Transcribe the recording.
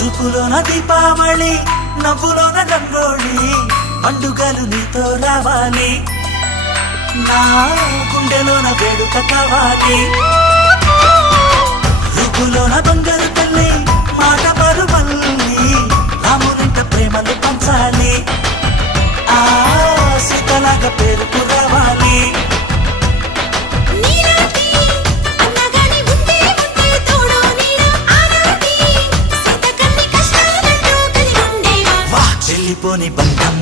చూపులోన దీపావళి నవ్వులోన రంగోళి పండుగలు నీతో రావాలి నా గుండెలోన వేడుక కావాలి రూపులోన బంగారు తల్లి మాట పరువల్లి రామునింట ప్రేమలు పంచాలి ఆ సీతలాగా పేరుకు రావాలి చెల్లిపోని బంధం